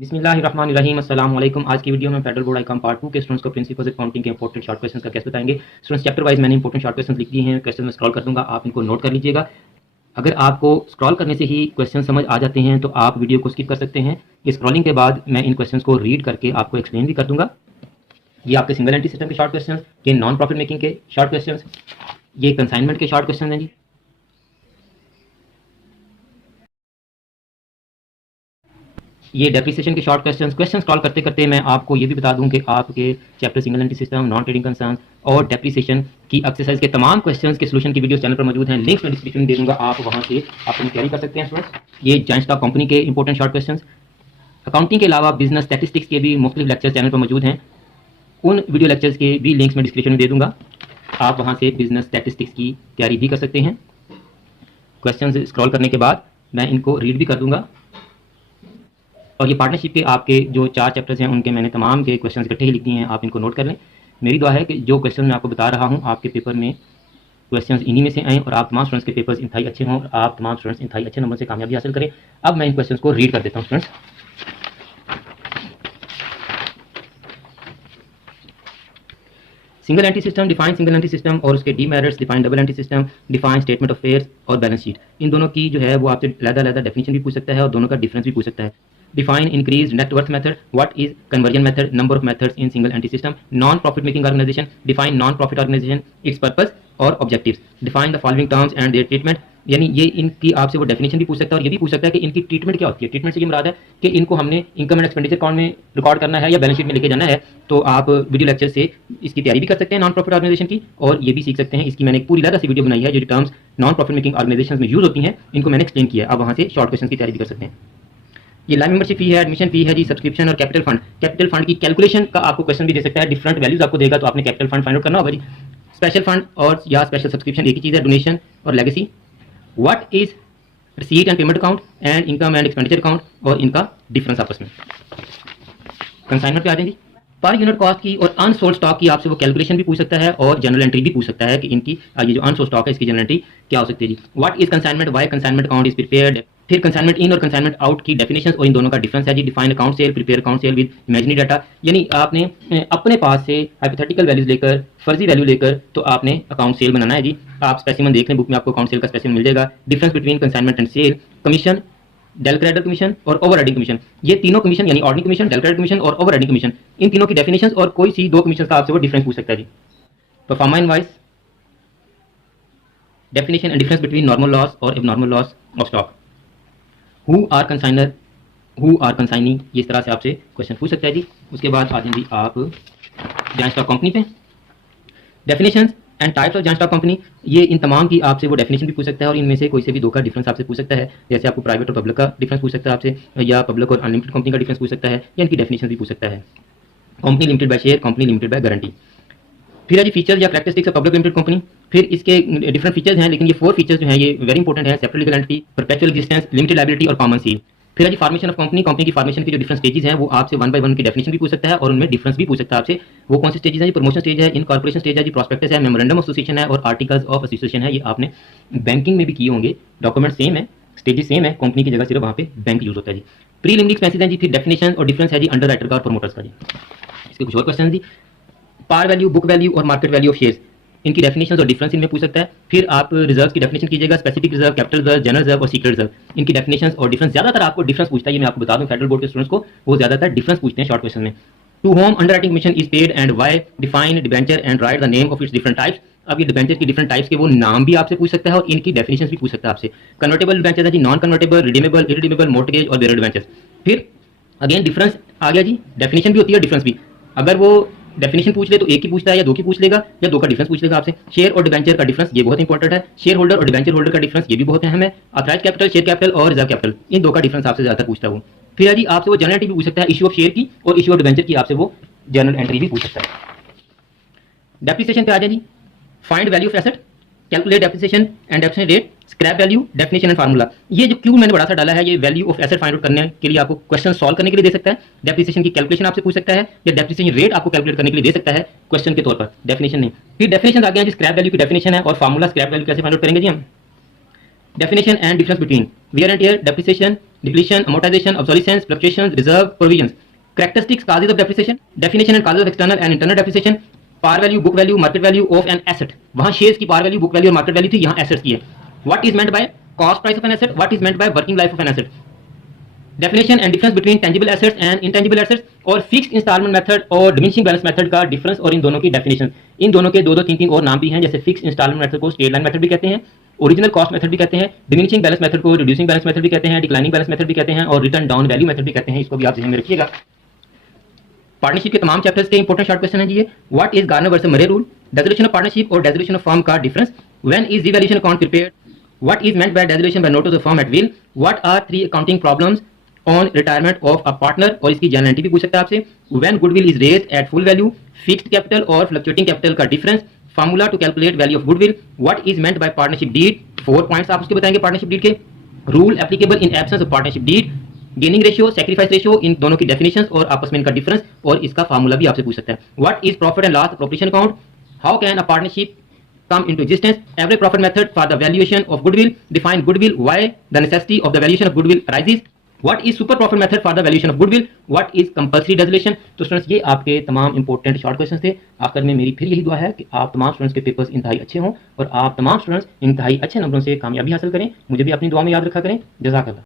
बिस्मिल्लाहिर्रहमानिर्रहीम अस्सलाम वालेकुम। आज की वीडियो में फेडरल बोर्ड आईकॉम पार्ट 2 के स्टूडेंट्स को प्रिंसिपल्स अकाउंटिंग के इंपॉर्टेंट शॉर्ट क्वेश्चंस का कैसे बताएंगे। स्टूडेंट्स चैप्टर वाइज मैंने इंपॉर्टेंट शॉर्ट क्वेश्चंस लिख दिए हैं, क्वेश्चन में स्क्रॉल कर दूंगा, आप इनको नोट कर लीजिएगा। अगर आपको स्क्रॉल करने से ही क्वेश्चन समझ आ जाते हैं तो आप वीडियो को स्किप कर सकते हैं। ये स्क्रॉलिंग के बाद मैं इन क्वेश्चन को रीड करके आपको एक्सप्लेन भी कर दूंगा। ये आपके सिंगल एंट्री सिस्टम के शॉर्ट क्वेश्चन, ये नॉन प्रॉफिट मेकिंग के शॉर्ट क्वेश्चन, ये कंसाइनमेंट के शॉर्ट क्वेश्चन हैं जी। ये डेप्रिसिएशन के शॉर्ट क्वेश्चन स्क्रॉल करते करते मैं आपको ये भी बता दूं कि आपके chapter single entry system, non trading concern और डेप्रिसिएशन की एक्सरसाइज के तमाम क्वेश्चंस के सोल्यूशन की वीडियो चैनल पर मौजूद हैं। लिंक्स मैं डिस्क्रिप्शन में दे दूंगा, आप वहां से अपनी तैयारी कर सकते हैं स्टूडेंट्स। ये जॉइंट स्टॉक कंपनी के इंपॉर्टेंट शॉर्ट क्वेश्चन, अकाउंटिंग के अलावा बिजनेस स्टैटिस्टिक्स के भी मुख्तलिफ लेक्चर चैनल पर मौजूद हैं। उन वीडियो लेक्चर्स के भी लिंक्स मैं डिस्क्रिप्शन में दे दूंगा, आप वहां से बिजनेस स्टैटिस्टिक्स की तैयारी भी कर सकते हैं। क्वेश्चन स्क्रॉल करने के बाद मैं इनको रीड भी कर दूंगा। और ये पार्टनरशिप के आपके जो 4 चैप्टर्स हैं उनके मैंने तमाम के क्वेश्चंस इकट्ठे ही लिख दिए हैं, आप इनको नोट कर लें। मेरी दुआ है कि जो क्वेश्चन मैं आपको बता रहा हूँ आपके पेपर में क्वेश्चंस इन्हीं में से आएँ और आप तमाम स्टूडेंट्स के पेपर्स इंतहाई अच्छे हों और आप तमाम स्टूडेंट्स इंतहाई अच्छे नंबर से कामयाबी हासिल करें। अब मैं इन क्वेश्चन को रीड कर देता हूँ students. Single entry system, define single entry system और उसके demerits, define double entry system, define statement of affairs और बैलेंस शीट। इन दोनों की जो है वो आपसे अलग-अलग डेफिनेशन भी पूछ सकता है और दोनों का डिफरेंस भी पूछ सकता है। Define increased net worth method. What is conversion method? Number of methods in single entity system. Non-profit making organization. Define non-profit organization, its purpose और objectives. Define the following terms and their treatment. यानी ये इनकी आपसे वो definition भी पूछ सकता है और ये भी पूछ सकता है कि इनकी ट्रीटमेंट क्या होती है। ट्रीटमेंट से ये मुराद है कि इनको हमने इनकम एंड एक्सपेंडिचर अकाउंट में रिकॉर्ड करना है या बैलेंस शीट में लेके जाना है, तो आप वीडियो लेक्चर से इसकी तैयारी भी कर सकते हैं नॉन प्रॉफिट ऑर्गेनाइजेशन की, और ये भी सीख सकते हैं। इसकी मैंने एक पूरी अलग से वीडियो बनाई है जो terms non profit making organisation में यूज होती हैं, इनको मैंने एक्सप्लेन किया है। आप वहाँ से शॉर्ट क्वेश्चन की तैयारी भी कर सकते हैं। ये लाइव मेंबरशिप फी है, एडमिशन फी है जी, सब्सक्रिप्शन और कैपिटल फंड। कैपिटल फंड की कैलकुलेशन का आपको क्वेश्चन भी दे सकता है, डिफरेंट वैल्यूज आपको देगा तो आपने कैपिटल फंड फाइंड आउट करना होगा जी। स्पेशल फंड और या स्पेशल सब्सक्रिप्शन एक ही चीज़ है, डोनेशन और legacy. What is receipt and payment account and income and expenditure account और इनका डिफरेंस आपस में। कंसाइनमेंट पे आ जाएंगे। पर यूनिट कॉस्ट की और अनसोल्ड स्टॉक की आपसे वो कैलकुलेशन भी पूछ सकता है और जनरल एंट्री भी पूछ सकता है कि इनकी ये जो अनसोल्ड स्टॉक है इसकी जनरल एंट्री क्या हो सकती है जी। What is consignment, why consignment account is prepared. फिर कंसाइनमेंट इन और कंसाइनमेंट आउट की डेफिनेशंस और इन दोनों का डिफरेंस है जी। Define account sale, prepare account sale with imaginary data. यानी आपने अपने पास से हाइपोथेटिकल वैल्यूज लेकर, फर्जी वैल्यू लेकर तो आपने अकाउंट सेल बनाना है जी। आप स्पेसिमन देख लें, बुक में आपको अकाउंट सेल का स्पेसिमन मिल जाएगा। Difference between consignment and sale, commission, del credere commission और ओवरराइडिंग कमीशन। ये तीनों कमीशन यानी ordinary commission, del credere commission और ओवरराइडिंग कमीशन, इन तीनों की डेफिनेशंस और कोई सी 2 कमीशन का आपसे वो डिफरेंस पूछ सकता है जी। Proforma invoice, definition and difference between normal loss और abnormal loss of stock. Who are consignor, who are consignee, ये इस तरह से आपसे क्वेश्चन पूछ सकता है जी। उसके बाद आ जाएंगे आप जॉइंट स्टॉक कंपनी पे। Definitions and types of joint stock company, ये इन तमाम की आपसे वो डेफिनेशन भी पूछ सकता है और इनमें से कोई से भी 2 का डिफरेंस आपसे पूछ सकता है। जैसे आपको प्राइवेट और पब्लिक का डिफरेंस पूछ सकता है आपसे, या पब्लिक और अनलिमिटेड कंपनी का डिफरेंस पूछ सकता है, या इनकी डेफिनेशन भी पूछ सकता है। Company limited by share, company limited by guarantee. फिर है जी फीचर्स या प्रैक्टिस्टिक्स ऑफ पब्लिक लिमिटेड कंपनी। फिर इसके डिफरेंट फीचर्स हैं, लेकिन ये 4 फीचर्स जो हैं ये वेरी इंपॉर्टेंट है। Separate legal entity, perpetual existence, limited liability और कॉमन सील। फिर है जी फॉर्मेशन ऑफ कंपनी। कंपनी की फॉर्मेशन के जो डिफरेंट स्टेजेस हैं वो आपसे 1 बाय 1 की डेफिनेशन भी पूछ सकता है और उनमें डिफरेंस भी पूछ सकता है आपसे। वो कौन से स्टेजेस हैं जी? प्रमोशन स्टेज है, इनकॉर्पोरेशन स्टेज है जी, प्रॉस्पेक्टस है, मेमोरेंडम ऑफ एसोसिएशन है और आर्टिकल्स ऑफ एसोसिएशन है। ये आपने बैंकिंग में भी किए होंगे, डॉक्यूमेंट सेम है, स्टेजेस सेम है, कंपनी की जगह सिर्फ वहाँ पे बैंक यूज होता है जी। प्रीलिमिनरी एक्सपेंसेस हैं जी। फिर डेफिनेशन और डिफरेंस है जी अंडर राइटर का और प्रमोटर्स का जी। इसके कुछ और क्वेश्चन है जी। पार वैल्यू, बुक वैल्यू और मार्केट वैल्यू ऑफ शेयर्स, इनकी डेफिनेशंस और डिफरेंस इनमें पूछ सकता है। फिर आप रिजर्व की डेफिनेशन कीजिएगा, specific reserve, capital reserve, general reserve और सीक्रेट रिजर्व, इनकी डेफिनेशंस और डिफरेंस। ज्यादातर आपको डिफरेंस पूछता है, ये मैं आपको बता दूं, फेडरल बोर्ड के स्टूडेंट्स को वो ज्यादातर डिफरेंस पूछते हैं शॉर्ट क्वेश्चन में। To whom underwriting commission is paid and why, define debenture and write the name of its different types. अब ये डिबेंचर की डिफरेंट टाइप्स के वो नाम भी आपसे पूछ सकता है और इनकी डेफिनेशंस भी पूछ सकता है आपसे। कन्वर्टेबल डिबेंचर है जी, non convertible, redeemable, irredeemable, mortgage और बेरर डिबेंचर्स। फिर अगेन डिफरेंस आ गया जी, डेफिनेशन भी होती है, डिफरेंस भी। अगर वो डेफिनेशन पूछ ले तो एक ही पूछता है या 2 की पूछ लेगा या 2 का डिफरेंस पूछ लेगा आपसे। शेयर और डिबेंचर का डिफरेंस ये बहुत इंपॉर्टेंट है। शेयर होल्डर और डिबेंचर होल्डर का डिफरेंस ये भी बहुत अहम है। ऑथराइज्ड कैपिटल, शेयर कैपिटल और रिजर्व कैपिटल, इन 2 का डिफरेंस आपसे ज्यादा पूछता है वो। फिर है जी आपसे वो जनरल एंट्री भी पूछ सकता है, इश्यू ऑफ शेयर की और इश्यू ऑफ डिबेंचर की आपसे वो जनरल एंट्री भी पूछ सकता है। डेप्रिसिएशन पे आ जाए जी। Find value of asset, calculate depreciation and depreciation rate, scrap value, definition and formula. ये जो क्यों मैंने बड़ा सा डाला है, ये value of asset find out करने के लिए आपको क्वेश्चन सॉल्व करने के लिए दे सकता है। डेप्रिसिएशन की कैलकुलेशन आपसे पूछ सकता है या डेप्रिसिएशन रेट आपको कैलकुलेट करने के लिए दे सकता है क्वेश्चन के तौर पर, डेफिनेशन नहीं। फिर डेफिनेशन आ गया जी, स्क्रैप वैल्यू की डेफिनेशन है और फार्मूला स्क्रैप वैल्यू कैसे फाइंड आउट करेंगे जी हम। Definition and difference between wear and tear, depreciation depletion, amortization, obsolescence, fluctuations, reserve, provisions. Characteristics, causes of depreciation, definition and causes of external and internal depreciation, par value, book value, market value of an asset. वहाँ shares की par value, book value और market value थी, यहाँ assets की है. What is meant by cost price of an asset? What is meant by working life of an asset? Definition and difference between tangible assets and intangible assets, और fixed installment method और diminishing balance method का difference और इन दोनों की definition. इन दोनों के दो दो तीन तीन और नाम भी हैं, जैसे fixed installment method को straight line method भी कहते हैं, ओरिजिनल कॉस्ट मेथड भी कहते हैं, डिमिनिशिंग बैलेंस मेथड को रिड्यूसिंग बैलेंस मेथड भी कहते हैं, डिक्लाइनिंग बैलेंस मेथड भी कहते हैं और रिटर्न डाउन वैल्यू मेथड भी कहते हैं. इसको भी आप ध्यान में रखिएगा. पार्टनरशिप के तमाम चैप्टर्स के इंपॉर्टेंट शॉर्ट क्वेश्चन है जी ये. What is Garner versus Murray rule, dissolution of partnership और डेसोल्यूशन ऑफ फर्म का डिफरेंस, when is revaluation account prepared, what is meant by dissolution by note of the firm at will, what are 3 accounting problems on retirement of a partner, और इसकी journal entry भी पूछ सकता है आपसे. When goodwill is raised at full value, fixed capital और fluctuating capital का difference, formula to calculate value of goodwill, what is meant by partnership deed. 4 points आप उसके बताएंगे पार्टनरशिप डीड के. Rule applicable in absence of partnership deed, gaining ratio, sacrifice ratio, इन दोनों की definitions और आपस में इनका डिफरेंस और इसका फार्मूला भी आपसे पूछ सकता है. What is profit and loss appropriation account, how can a partnership come into existence, average profit method for the valuation of goodwill, define goodwill, why the necessity of the valuation of goodwill arises, what is super profit method for the valuation of goodwill, what is compulsory dissolution. तो students ये आपके तमाम important short questions थे. आखिर में मेरी फिर यही दुआ है कि आप तमाम स्टूडेंट्स के पेपर्स इंतहाई अच्छे हों और आप तमाम स्टूडेंट्स इंतहाई अच्छे नंबरों से कामयाबी हासिल करें. मुझे भी अपनी दुआ में याद रखा करें. जज़ाकल्लाह.